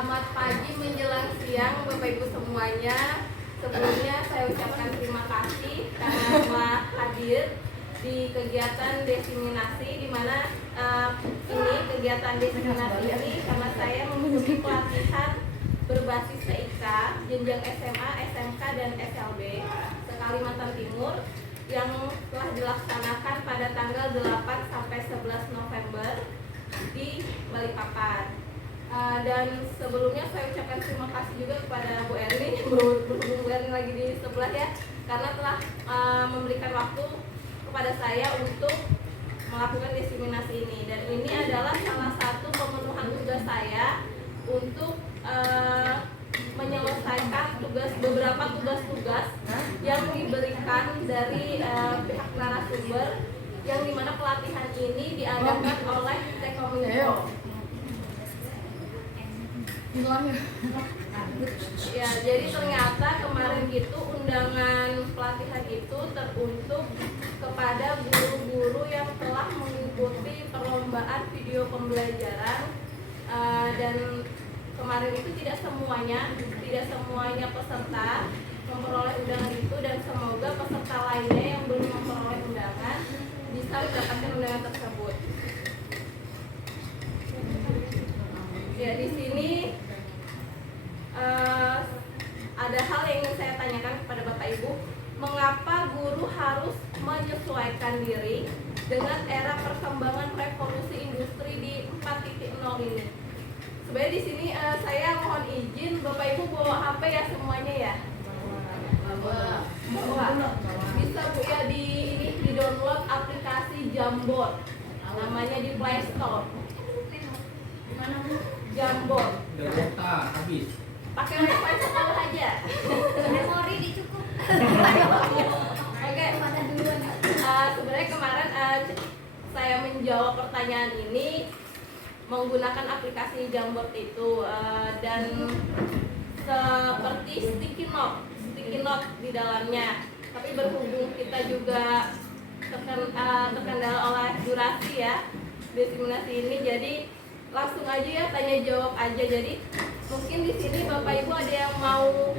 Selamat pagi menjelang siang Bapak Ibu semuanya. Sebelumnya saya ucapkan terima kasih karena telah hadir di kegiatan desiminasi, di mana ini kegiatan desiminasi ini karena saya mengikuti pelatihan berbasis TIK jenjang SMA, SMK dan SLB se-Kalimantan Timur yang telah dilaksanakan pada tanggal 8 sampai 11 November di Balikpapan. Dan sebelumnya saya ucapkan terima kasih juga kepada Bu Erni, berhubung Bu Erni lagi di sebelah ya, karena telah memberikan waktu kepada saya untuk melakukan desiminasi ini. Dan ini adalah salah satu pemenuhan tugas saya untuk menyelesaikan beberapa tugas-tugas yang diberikan dari pihak narasumber, yang dimana pelatihan ini diadakan oleh Tekkominfo. Ya, jadi ternyata kemarin itu undangan pelatihan itu teruntuk kepada guru-guru yang telah mengikuti perlombaan video pembelajaran, dan kemarin itu tidak semuanya peserta memperoleh undangan itu, dan semoga peserta lainnya yang belum memperoleh undangan bisa mendapatkan undangan tersebut. Ya, di sini ada hal yang ingin saya tanyakan kepada Bapak Ibu. Mengapa guru harus menyesuaikan diri dengan era perkembangan revolusi industri di 4.0 ini? Sebenarnya di sini saya mohon izin Bapak Ibu bawa HP ya semuanya ya. Bisa Bu ya di download aplikasi Jamboard. Namanya di Play Store. Gimana Bu? Jamboard. Habis. Pakai wifi sekolah aja. Memori dicukup. Oke. Sebenarnya kemarin saya menjawab pertanyaan ini menggunakan aplikasi Jamboard itu, dan seperti sticky note di dalamnya. Tapi berhubung kita juga terkendala oleh durasi ya desiminasi ini, jadi langsung aja ya tanya jawab aja. Jadi mungkin di sini Bapak Ibu ada yang mau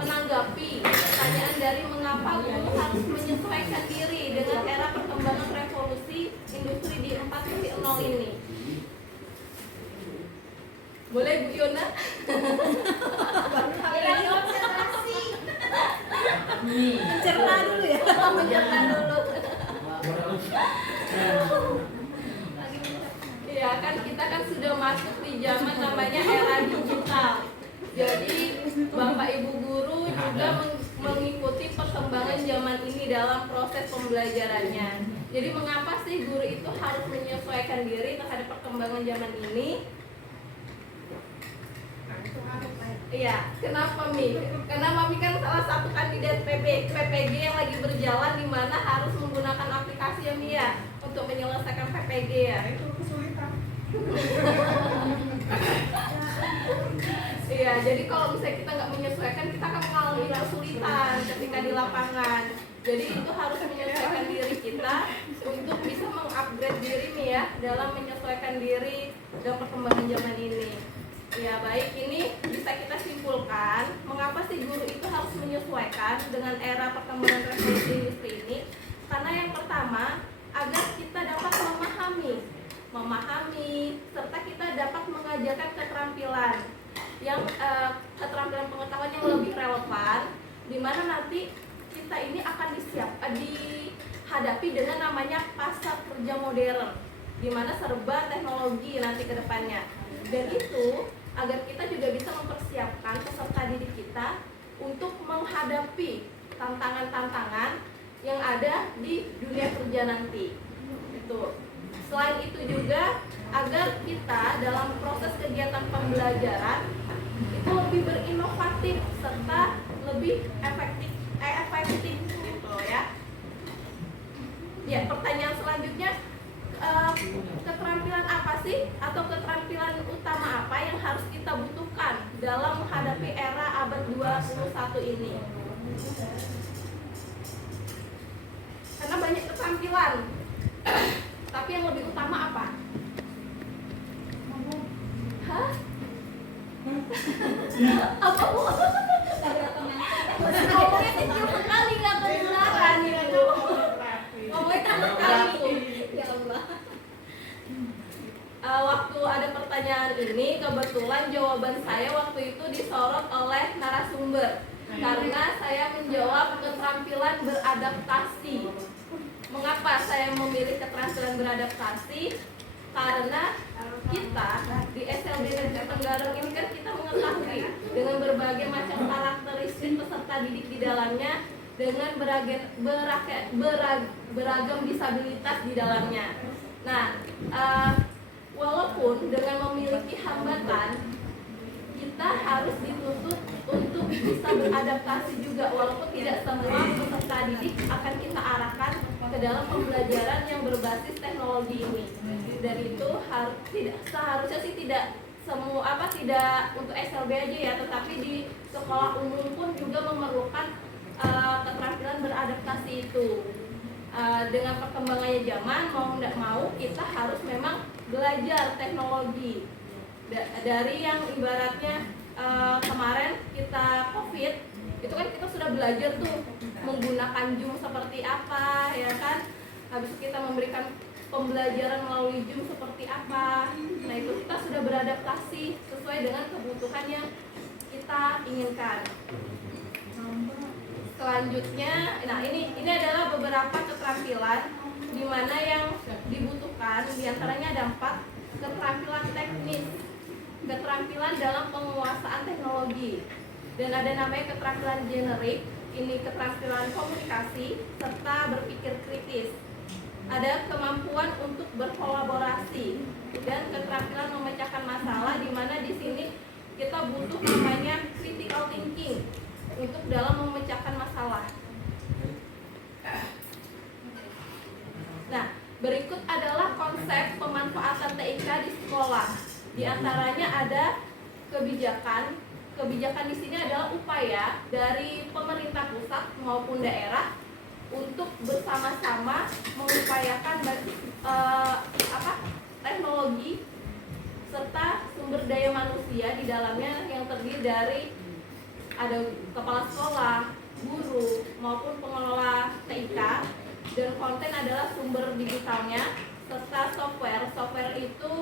menanggapi pertanyaan dari mengapa guru harus menyesuaikan diri dengan era perkembangan revolusi industri di 4.0 ini. Boleh Bu Yona? Mencerna dulu ya. Mencerna dulu. Iya kan, kita kan sudah masuk di zaman namanya era digital. Jadi Bapak Ibu guru juga mengikuti perkembangan zaman ini dalam proses pembelajarannya. Jadi mengapa sih guru itu harus menyesuaikan diri terhadap perkembangan zaman ini? Iya, kenapa Mi? Karena Mami kan salah satu kandidat PPG yang lagi berjalan, di mana harus menggunakan aplikasi ya Mi ya untuk menyelesaikan PPG ya. Itu kesulitan. Iya, jadi kalau misalnya kita nggak menyesuaikan, kita akan mengalami kesulitan ketika di lapangan. Jadi itu harus menyesuaikan diri kita untuk bisa mengupgrade diri nih ya dalam menyesuaikan diri dalam perkembangan zaman ini. Ya baik, ini bisa kita simpulkan mengapa sih guru itu harus menyesuaikan dengan era perkembangan revolusi industri ini. Karena yang pertama, agar kita dapat memahami serta kita dapat mengajarkan keterampilan yang keterampilan pengetahuan yang lebih relevan, di mana nanti kita ini akan dihadapi dengan namanya pasar kerja modern, di mana serba teknologi nanti ke depannya. Dan itu agar kita juga bisa mempersiapkan peserta didik kita untuk menghadapi tantangan-tantangan yang ada di dunia kerja nanti. Itu. Selain itu juga agar kita dalam proses kegiatan pembelajaran itu lebih berinovatif serta lebih efektif gitu ya. Ya, pertanyaan selanjutnya, keterampilan apa sih atau keterampilan utama apa yang harus kita butuhkan dalam menghadapi era abad 21 ini? Karena banyak keterampilan, tapi yang lebih utama apa? Hah? Apa Bu? Ngomongnya kecil sekali nggak kedengaran Ibu. Ngomongnya takut kali. Ya Allah. Waktu ada pertanyaan ini kebetulan jawaban saya waktu itu disorot oleh narasumber karena saya menjawab keterampilan beradaptasi. Mengapa saya memilih keterampilan beradaptasi? Karena kita di SLB Negeri Tenggarong ini kan kita mengetahui dengan berbagai macam karakteristik peserta didik di dalamnya dengan beragam disabilitas di dalamnya. Nah, walaupun dengan memiliki hambatan, kita harus dituntut untuk bisa beradaptasi juga, walaupun tidak semua peserta didik akan kita arahkan ke dalam pembelajaran yang berbasis teknologi ini. Dari itu seharusnya sih tidak tidak untuk SLB aja ya, tetapi di sekolah umum pun juga memerlukan keterampilan beradaptasi itu. Dengan perkembangannya zaman, mau tidak mau kita harus memang belajar teknologi dari yang ibaratnya kemarin kita COVID itu kan kita sudah belajar tuh menggunakan Zoom seperti apa ya kan, habis kita memberikan pembelajaran melalui Zoom seperti apa. Nah itu kita sudah beradaptasi sesuai dengan kebutuhan yang kita inginkan. Selanjutnya, nah ini adalah beberapa keterampilan di mana yang dibutuhkan. Diantaranya ada 4 keterampilan teknis, keterampilan dalam penguasaan teknologi, dan ada namanya keterampilan generik. Ini keterampilan komunikasi serta berpikir kritis. Ada kemampuan untuk berkolaborasi dan keterampilan memecahkan masalah, di mana di sini kita butuh namanya critical thinking untuk dalam memecahkan masalah. Nah, berikut adalah konsep pemanfaatan TIK di sekolah. Di antaranya ada kebijakan. Kebijakan di sini adalah upaya dari pemerintah pusat maupun daerah untuk bersama-sama mengupayakan teknologi serta sumber daya manusia di dalamnya yang terdiri dari ada kepala sekolah, guru maupun pengelola TIK, dan konten adalah sumber digitalnya serta software. Software itu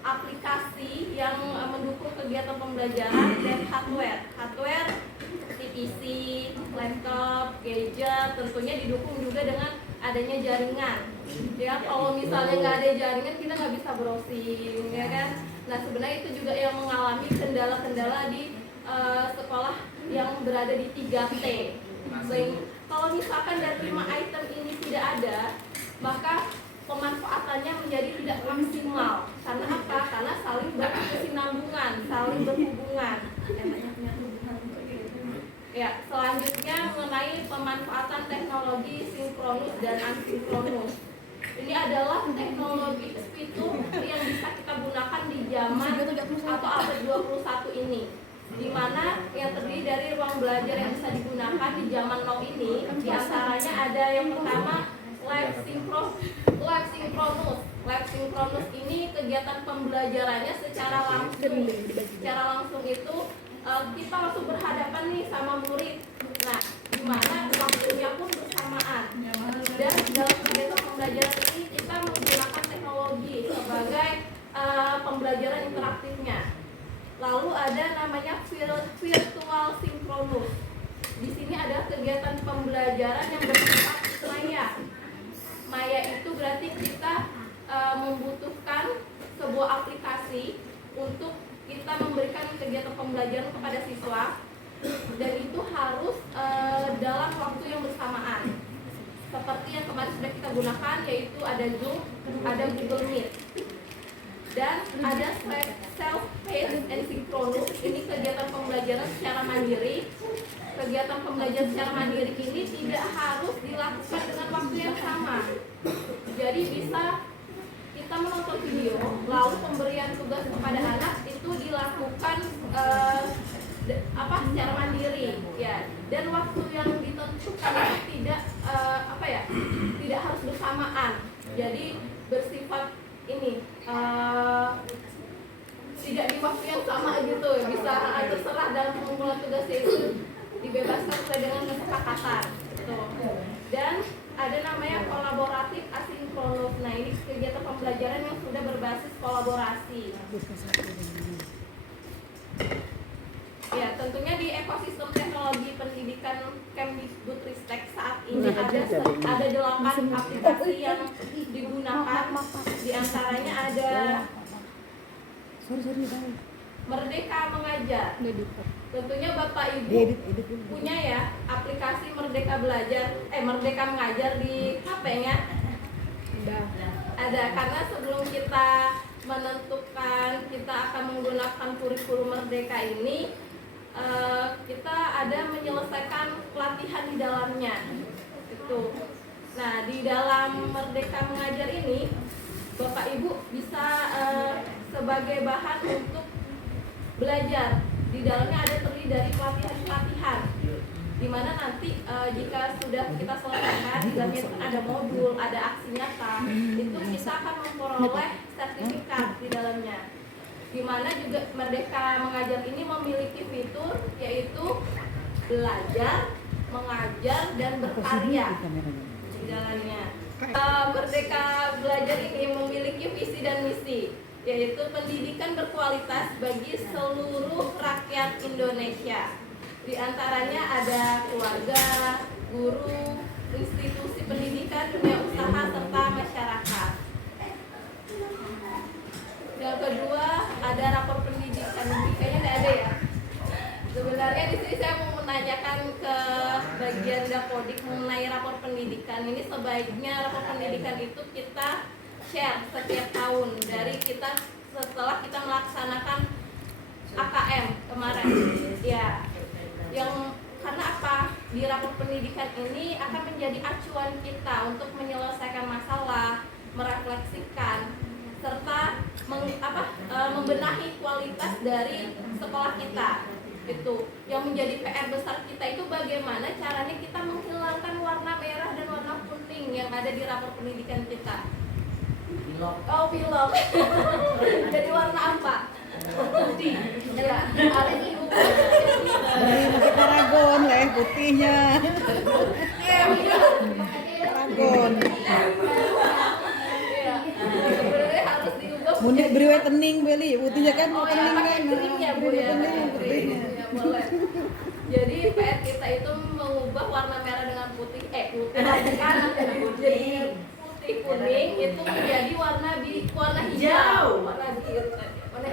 aplikasi yang mendukung kegiatan pembelajaran, dan hardware seperti PC, laptop, gadget, tentunya didukung juga dengan adanya jaringan. Ya, kalau misalnya nggak ada jaringan kita nggak bisa browsing, ya kan? Nah sebenarnya itu juga yang mengalami kendala-kendala di sekolah yang berada di 3T. Kalau misalkan dari 5 item ini tidak ada, maka pemanfaatannya menjadi tidak maksimal. Karena apa? Karena saling berkesinambungan, saling berhubungan. Ya, selanjutnya mengenai pemanfaatan teknologi sinkronus dan asinkronus. Ini adalah teknologi fitur yang bisa kita gunakan di zaman atau abad 21 ini, di mana yang terdiri dari ruang belajar yang bisa digunakan di zaman now ini. Di antaranya ada yang pertama live synchronous. Live synchronous ini kegiatan pembelajarannya secara langsung itu kita langsung berhadapan nih sama murid. Nah, di mana waktunya pun bersamaan. Dan dalam kegiatan pembelajaran ini kita menggunakan teknologi sebagai pembelajaran interaktifnya. Lalu ada namanya virtual synchronous. Di sini ada kegiatan pembelajaran yang bersifat maya. Maya itu berarti kita membutuhkan sebuah aplikasi untuk kita memberikan kegiatan pembelajaran kepada siswa, dan itu harus dalam waktu yang bersamaan. Seperti yang kemarin sudah kita gunakan, yaitu ada Zoom, ada Google Meet, dan ada self-paced and synchronous. Ini kegiatan pembelajaran secara mandiri. Kegiatan pembelajaran secara mandiri ini tidak harus dilakukan dengan waktu yang sama. Jadi bisa kita menonton video, lalu pemberian tugas kepada anak itu dilakukan secara mandiri, ya. Dan waktu yang ditentukan itu tidak harus bersamaan. Jadi bersifat ini tidak di waktu yang sama gitu, bisa terserah tugasnya itu dibebaskan sesuai dengan kesepakatan. Tuh. Dan ada namanya kolaboratif asinkronus. Nah, ini kegiatan pembelajaran yang sudah berbasis kolaborasi. Ya, tentunya di ekosistem teknologi pendidikan Kemdikbudristek saat ini ada 8 aplikasi yang digunakan. Di antaranya ada Merdeka Mengajar. Tentunya Bapak Ibu punya ya aplikasi Merdeka Belajar, Merdeka Mengajar di HP-nya. Ada, karena sebelum kita menentukan kita akan menggunakan kurikulum Merdeka ini, kita ada menyelesaikan pelatihan di dalamnya. Itu. Nah, di dalam Merdeka Mengajar ini, Bapak Ibu bisa sebagai bahan untuk belajar. Di dalamnya ada terdiri dari pelatihan-pelatihan, di mana nanti jika sudah kita selesaikan, di dalamnya itu ada modul, ada aksi nyata, itu kita akan memperoleh sertifikat di dalamnya. Di mana juga Merdeka Mengajar ini memiliki fitur yaitu belajar, mengajar, dan berkarya di dalamnya. Merdeka Belajar ini memiliki visi dan misi, yaitu pendidikan berkualitas bagi seluruh rakyat Indonesia. Di antaranya ada keluarga, guru, institusi pendidikan, dunia usaha, serta masyarakat. Yang kedua ada rapor pendidikan. Kayaknya nggak ada ya. Sebenarnya di sini saya mau menanyakan ke bagian Dapodik mengenai rapor pendidikan. Ini sebaiknya rapor pendidikan itu kita share setiap tahun dari kita setelah kita melaksanakan AKM kemarin. Ya, yang karena apa? Di rapor pendidikan ini akan menjadi acuan kita untuk menyelesaikan masalah, merefleksikan, serta membenahi kualitas dari sekolah kita. Itu yang menjadi PR besar kita itu bagaimana caranya kita menghilangkan warna merah dan warna kuning yang ada di rapor pendidikan kita. Oh, pilok. Jadi warna apa? Putih. Ya, ada ibu. Dari pakai paragon lah putihnya. Paragon. Iya. Sebenarnya harus diubah. Munik beri whitening beli, putihnya kan Oh ya, pakai krimnya Bu ya. putihnya. Ya, boleh. Jadi PR kita itu mengubah warna merah dengan putih. Putih kan jadi putih kuning itu menjadi warna hijau. Warna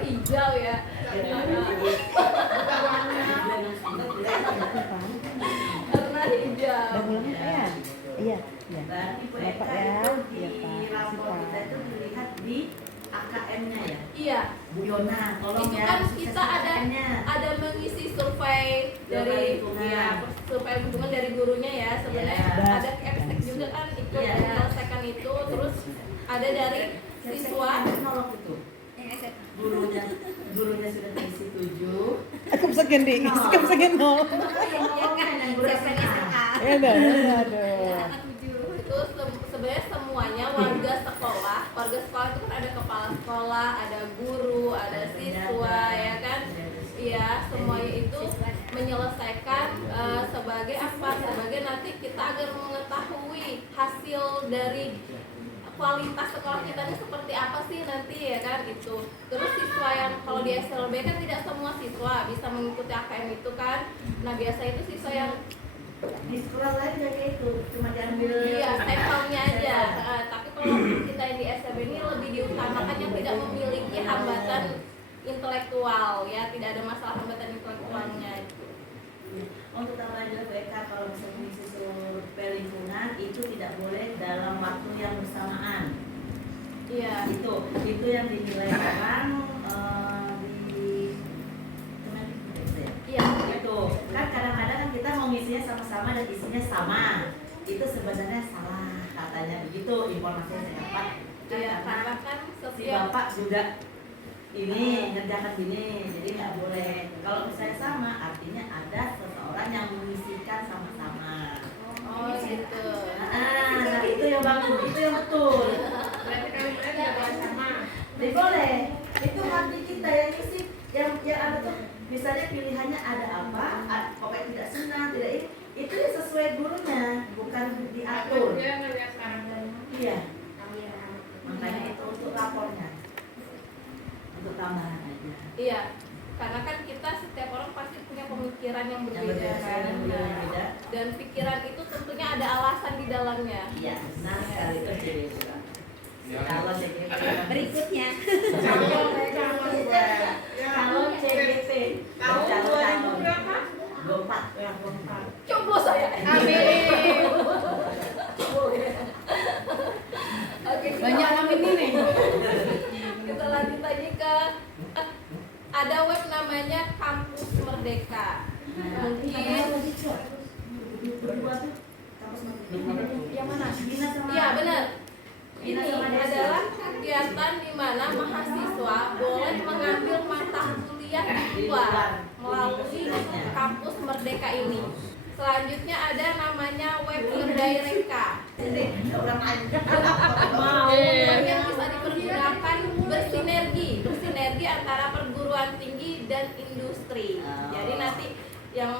hijau ya. Warna hijau. Udah pulang ya? Iya, iya. Berarti PK Bapak ya. itu Iya, di Pak. rapor kita itu dilihat di AKM-nya ya. Iya. Bu Yona, tolong Itu ya. kan sukses kita AKM-nya. ada mengisi survei dari lingkungan. survei lingkungan dari gurunya ya. Sebenarnya Ya. ada ekspek juga kan ikut Ya. menyelesaikan itu. Terus ada dari siswa. Nolok itu. Gurunya sudah terisi 7. Aku pesan di, aku pesan nol. Yang guru SMA. Ya aduh. Itu sebenarnya semuanya warga sekolah itu kan ada kepala sekolah, ada guru, ada siswa ya kan. Iya, semuanya itu menyelesaikan sebagai apa? Sebagai nanti kita agar mengetahui hasil dari kualitas sekolah kita ini seperti apa sih nanti ya kan itu. Terus siswa yang kalau di SLB kan tidak semua siswa bisa mengikuti AKM itu kan. Nah, biasa itu siswa yang Di sekolah lain juga kayak itu, cuma diambil. iya sampelnya aja. Tapi kalau kita yang di SLB ini lebih diutamakan yang tidak memiliki hambatan intelektual ya, tidak ada masalah hambatan intelektualnya. Untuk tambahan juga BK kalau misalnya mengisi survei lingkungan itu tidak boleh dalam waktu yang bersamaan. Iya. Itu yang dinilai orang di Kemendikbud ya. Iya. Itu kan kadang-kadang kan kita mau ngisinya sama-sama dan isinya sama. Itu sebenarnya salah katanya begitu informasi yang saya dapat. Iya, karena kan Si setiap bapak juga ini ngerjakan gini, jadi nggak boleh. Kalau misalnya sama, artinya ada seseorang yang mengisikan sama-sama. oh gitu. Nah itu yang bagus, itu yang betul. Berarti kalian tidak boleh sama. Jadi boleh, itu hati kita yang isi yang ada tuh misalnya pilihannya ada apa, pokoknya tidak senang, tidak ini, itu ya sesuai gurunya, bukan diatur. Iya. Makanya itu untuk lapornya, untuk tambahan aja. Iya, karena kan kita setiap orang pasti punya pemikiran yang berbeda kan. Berbeda. Dan pikiran itu tentunya ada alasan di dalamnya. Iya, benar sekali itu jadi kalau CGT Berikutnya. kalau CGT Tahun 2000 berapa? 24 Coblos saya. Amin. Oke, Banyak amin ini. Kita lanjut lagi ke ada web namanya Kampus Merdeka. Mungkin berdua tuh kampus yang mana? Bina sama Iya benar. Bina Ini sama Desi. adalah kegiatan di mana mahasiswa boleh mengambil mata kuliah di luar melalui Kampus Merdeka ini. Selanjutnya ada namanya web Merdeka. orang aja Yang bisa dipergunakan bersinergi antara perguruan tinggi dan industri. Jadi nanti yang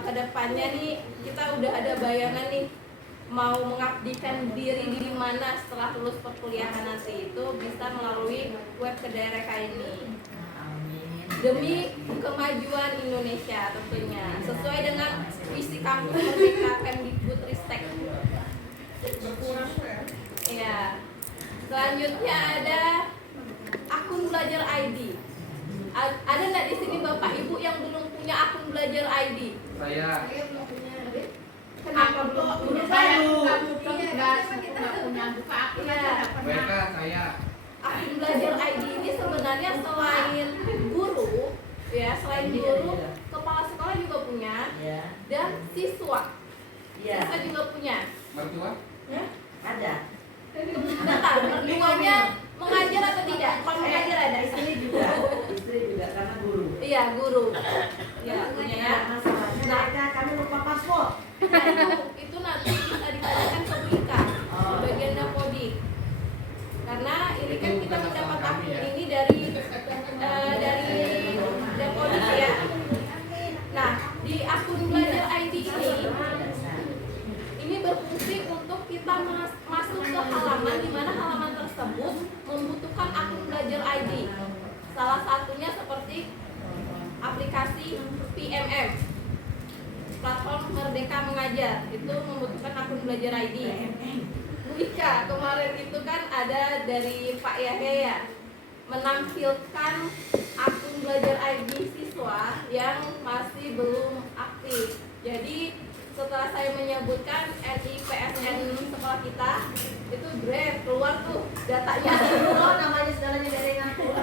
kedepannya nih kita udah ada bayangan nih mau mengabdikan diri di mana setelah lulus perkuliahan nanti itu bisa melalui web Merdeka ini. Demi kemajuan Indonesia tentunya sesuai dengan visi Kampus Merdeka Kemdikbudristek. Ya. Selanjutnya ada akun belajar ID. Ada nggak di sini Bapak Ibu yang belum punya akun belajar ID? Saya Kenapa belum punya? Saya Iya. mereka saya Akun belajar ID ini sebenarnya selain guru, kepala sekolah juga punya, ya dan siswa ya juga punya. mertua ada Bentar, keduanya mengajar atau tidak? Kalau mengajar ada. istri juga karena guru. Iya, guru. Ya, punya ya. Masalahnya mereka kami lupa paspor. Nah, itu nanti bisa ditanyakan ke Wika di bagian Dapodik. Karena ini kan kita mendapat akun ini dari Dapodik ya. Nah, di akun belajar ID ini berfungsi untuk kita masuk ke halaman di mana halaman tersebut membutuhkan akun belajar ID. Salah satunya seperti aplikasi PMM, platform Merdeka Mengajar, itu membutuhkan akun belajar ID. Bu Ika kemarin itu kan ada dari Pak Yahya ya, menampilkan akun belajar ID siswa yang masih belum aktif. Jadi setelah saya menyebutkan NIPSN sekolah kita, itu grade keluar tuh datanya. Oh, namanya segalanya dari ngaku.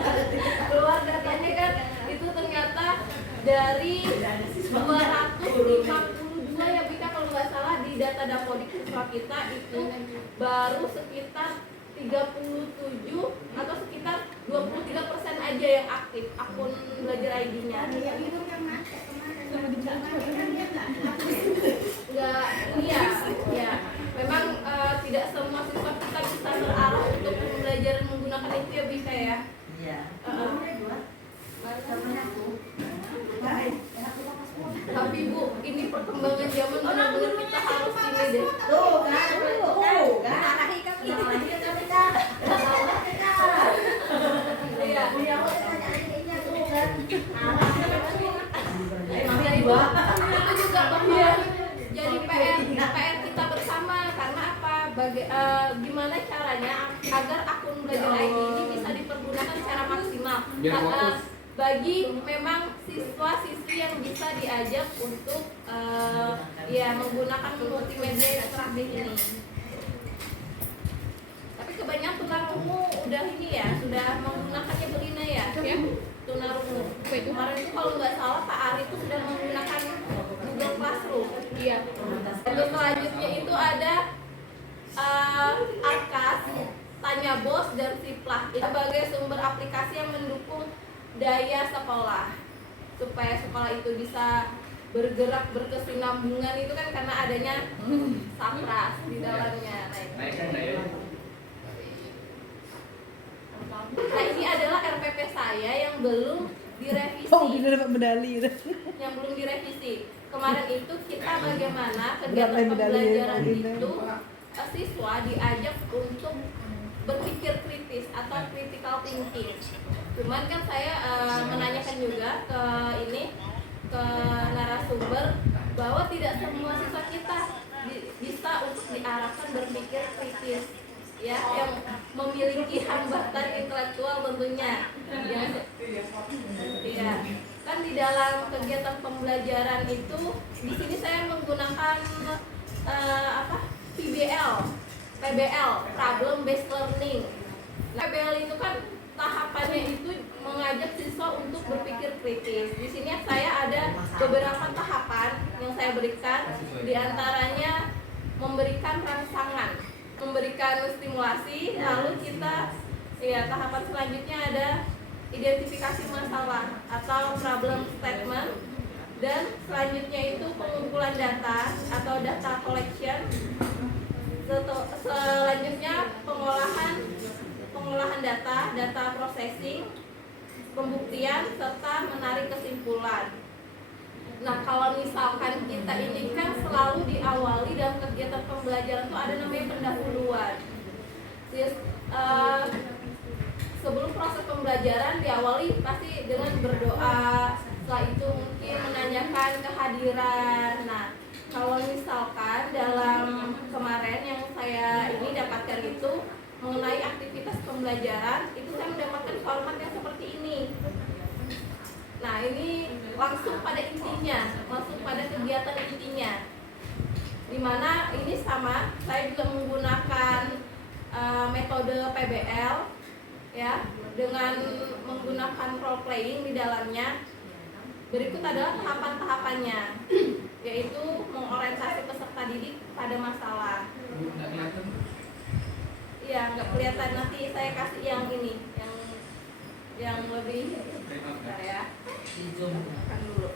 Keluar datanya kan itu ternyata dari 252 ya Bika kalau nggak salah di data Dapodik siswa kita itu baru sekitar 37 atau sekitar 23% aja yang aktif akun belajar ID-nya. Enggak, iya. Memang tidak semua siswa kita bisa terarah untuk belajar menggunakan itu ya Bika ya. Iya. Nomornya dua. Namanya aku. Tapi Bu, ini perkembangan zaman benar-benar kita harus ini deh. Tuh kan, Kenalannya kami kan. Iya. Punya aku tanya ini tuh kan. Iya, Ibu. Itu juga bakal jadi PR kita bersama karena apa? Gimana caranya agar akun belajar ID ini bisa dipergunakan secara maksimal? Biar fokus. Bagi memang siswa-siswi yang bisa diajak untuk menggunakan multimedia interaktif ini. Tapi kebanyakan tunarungu udah ini ya, sudah menggunakannya Belina ya, tunarungu. Kemarin itu kalau nggak salah Pak Ari itu sudah menggunakan Google Classroom. Iya. Lalu selanjutnya itu ada Arkas, Tanya Bos dan Siplah sebagai sumber aplikasi yang mendukung daya sekolah supaya sekolah itu bisa bergerak berkesinambungan itu kan karena adanya Sapras di dalamnya. Nah ini adalah RPP saya yang belum direvisi. Oh, udah dapat medali. Yang belum direvisi. Kemarin itu kita bagaimana Berapa kegiatan medali ya, pembelajaran Dinda? itu siswa diajak untuk berpikir kritis atau critical thinking. Cuman kan saya menanyakan juga ke narasumber bahwa tidak semua siswa kita bisa untuk diarahkan berpikir kritis, ya, yang memiliki hambatan intelektual tentunya. Ya, kan di dalam kegiatan pembelajaran itu di sini saya menggunakan PBL, problem based learning. Nah, PBL itu kan tahapannya itu mengajak siswa untuk berpikir kritis. Di sini saya ada beberapa tahapan yang saya berikan, diantaranya memberikan rangsangan, memberikan stimulasi, lalu kita tahapan selanjutnya ada identifikasi masalah atau problem statement, dan selanjutnya itu pengumpulan data atau data collection. Selanjutnya pengolahan data processing, pembuktian, serta menarik kesimpulan. Nah, kalau misalkan kita ini kan selalu diawali dalam kegiatan pembelajaran itu ada namanya pendahuluan. Sebelum proses pembelajaran diawali pasti dengan berdoa, setelah itu mungkin menanyakan kehadiran. Nah, kalau misalkan dalam kemarin yang saya ini dapatkan itu mengenai aktivitas pembelajaran, itu saya mendapatkan format yang seperti ini. Nah, ini langsung pada intinya, langsung pada kegiatan intinya. Dimana ini sama, saya juga menggunakan metode PBL, ya, dengan menggunakan role playing di dalamnya. Berikut adalah tahapan-tahapannya, yaitu mengorientasi peserta didik pada masalah. Iya, nggak kelihatan, nanti saya kasih yang ini, yang lebih. Bentar ya. Kan dulu.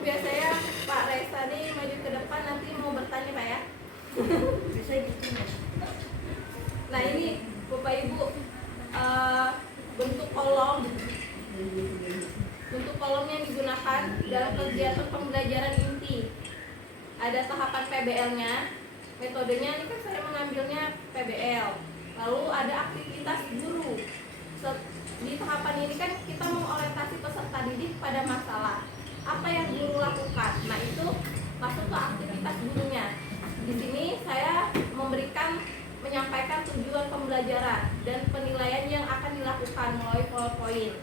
Biasanya Pak Reza nih maju ke depan, nanti mau bertanya Pak ya. Bisa gitu. Nah, ini Bapak Ibu, bentuk kolom yang digunakan dalam kegiatan pembelajaran inti. Ada tahapan PBL-nya, metodenya ini kan saya mengambilnya PBL. Lalu ada aktivitas guru. Di tahapan ini kan kita mengorientasi peserta didik pada masalah. Apa yang guru lakukan? Nah, itu masuk ke aktivitas gurunya. Di sini saya menyampaikan tujuan pembelajaran dan penilaian yang akan dilakukan melalui PowerPoint.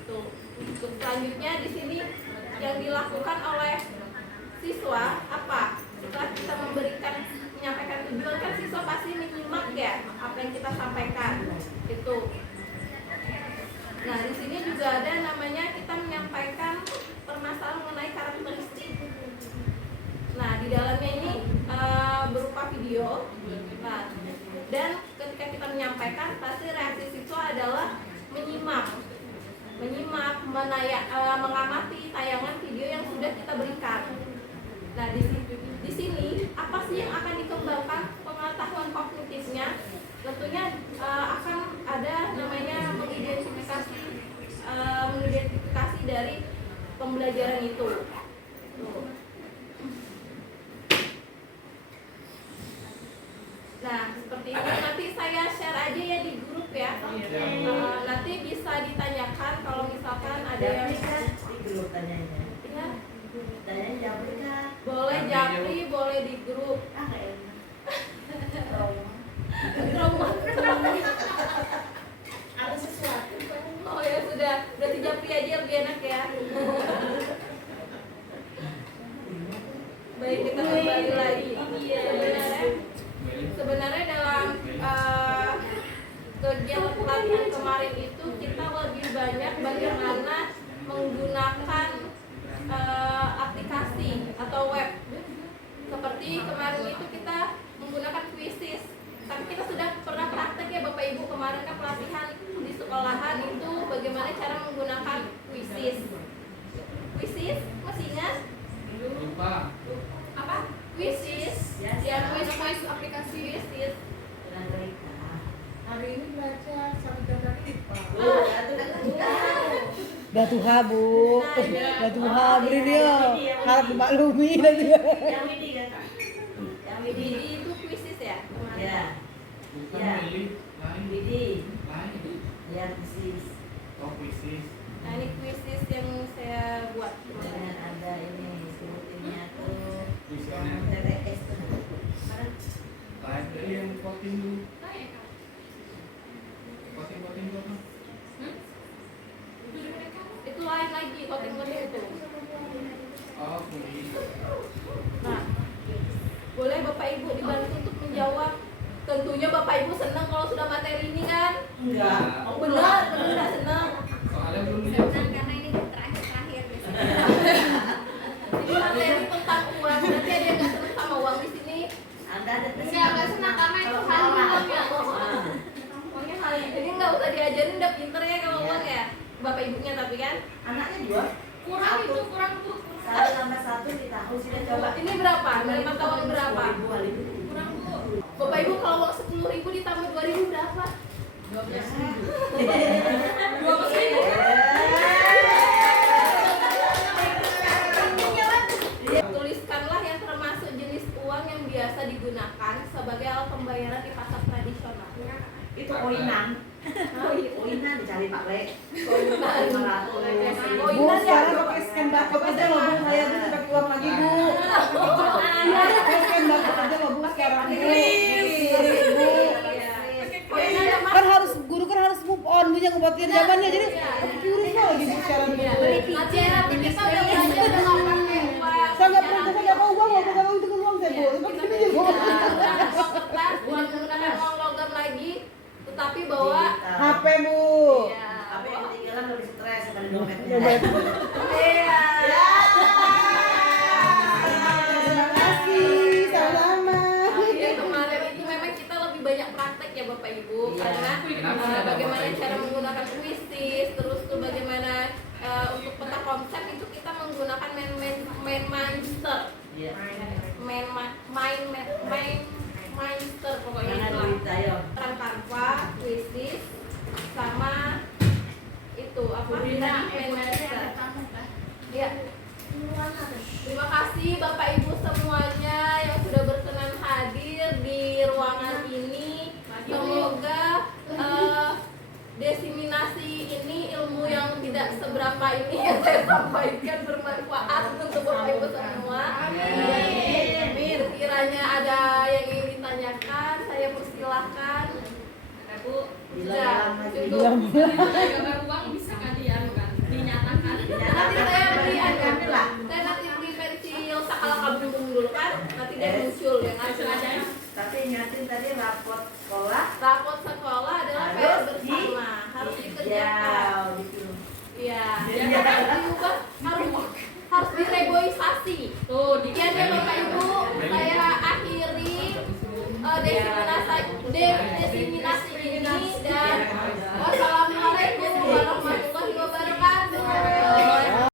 Itu. Untuk selanjutnya di sini yang dilakukan oleh siswa apa? Setelah kita menyampaikan tujuan, kan siswa pasti menyimak ya apa yang kita sampaikan. Itu. Nah, di sini juga ada namanya kita menyampaikan permasalahan mengenai karakteristik. Nah, di dalamnya ini berupa video. Nah, dan ketika kita menyampaikan, pasti reaksi siswa adalah menyimak, mengamati tayangan video yang sudah kita berikan. Nah, di sini apa sih yang akan dikembangkan pengetahuan kognitifnya? Tentunya akan ada namanya mengidentifikasi dari pembelajaran itu. Nah, seperti itu nanti saya share aja ya di grup ya. Nanti bisa ditanyakan kalau misalkan ada yang di grup tanyanya. ya, Tanyanya japri kan? boleh japri, boleh di grup. Ah, nggak enak. Trauma. Ada sesuatu. Oh ya sudah, berarti japri aja lebih enak ya. Baik, kita kembali lagi. Sebenarnya dalam kegiatan pelatihan kemarin itu kita lebih banyak bagaimana menggunakan aplikasi atau web. Seperti kemarin itu kita menggunakan Quizizz. Tapi kita sudah pernah praktek ya Bapak Ibu, kemarin kan pelatihan di sekolahan itu bagaimana cara menggunakan Quizizz. Quizizz masih ingat? Lupa. Apa? Batuha Bu. Batuha beri dia. Harap dimaklumi dan dia. Yang Widi kan Kak? Yang Widi. Widi itu kuisis ya kemarin. Ya. Bukan Ya. milik lain. Widi. Lain. Ya persis. Oh, puisis. Nah ini kuisis yang saya buat Dengan kemarin. ada ini sebutinnya tuh Visioner. yang TTS tuh. Mana? Lain dari yang voting dulu. Voting dulu kan? Itu lain lagi voting itu. Oh, puisis. Nah, boleh Bapak Ibu dibantu untuk menjawab. Tentunya Bapak Ibu senang kalau sudah materi ini kan? Enggak. Oh benar senang. Soalnya belum Senang dijawab. karena ini terakhir biasanya. Ini materi tentang uang. Berarti ada yang nggak senang sama uang di sini? Anda ada tes. Enggak senang karena itu Kalau hal orang. umum ya. Ah. Uangnya hal jadi nggak usah diajarin udah pinter ya kalau uang ya. Bapak Ibunya tapi kan? Anaknya dua. Kurang itu kurang tuh. Satu tambah satu kita sudah coba. Ini berapa? Dapat uang berapa? 2.000. Kurang Bu. Bapak Ibu kalau uang 10.000 ditambah 2.000 berapa? 12.000. Tuliskanlah yang termasuk jenis uang yang biasa digunakan sebagai alat pembayaran di pasar tradisional. Itu oinan. Oh, iya. Oinan dicari Pak Le. Oinan. 500. Oh, Bu, Indah, sekarang ya? pakai scan barcode aja loh Bu. Saya tuh pakai uang lagi Bu. Iya, pakai scan barcode aja loh Bu sekarang Bu. Bu. Oinan yang Kan harus guru kan harus move on Bu yang ngebuatin zamannya jadi aku curiga lagi Bu sekarang Bu. nanti ya, kita udah belajar udah nggak pakai uang. Saya nggak mau uang, nggak mau itu uang saya Bu. Tapi ini jadi Bu. Kertas, bukan menggunakan uang logam lagi, tetapi bawa HP Bu. ya, Tapi yang bawa ketinggalan lebih stres dari dompetnya. Dompet. iya. Terima kasih, sama-sama. Ya, kemarin itu memang kita lebih banyak praktek ya Bapak Ibu, Iya. karena Kenapa sih ada bagaimana Bapak Ibu? cara menggunakan kuisis, terus tuh bagaimana untuk peta konsep itu kita menggunakan main master, Iya. master pokoknya Mana itu lah. cerita yo. Terang tanpa, kuisis, sama itu apa? Main master. Ya. Terima kasih Bapak Ibu semuanya yang sudah berkenan hadir di ruangan ini. Semoga desiminasi ini ilmu yang tidak seberapa ini yang saya sampaikan bermanfaat untuk Bapak Ibu semua. Amin. Sekiranya ada yang ingin ditanyakan, saya persilahkan. Bu, sudah cukup. Gambar uang bisa kan dinyatakan. Nanti saya beri saya nanti beri versi sakala kabung dulu kan, nanti dia muncul yang aja. Tapi ingatin tadi raport sekolah. Rapot sekolah adalah PR bersama, harus dikerjakan. Ya, gitu. Iya, harus diubah, harus direboisasi. Tuh, demikian ya Bapak Ibu, saya akhiri desiminasi ini dan wassalamualaikum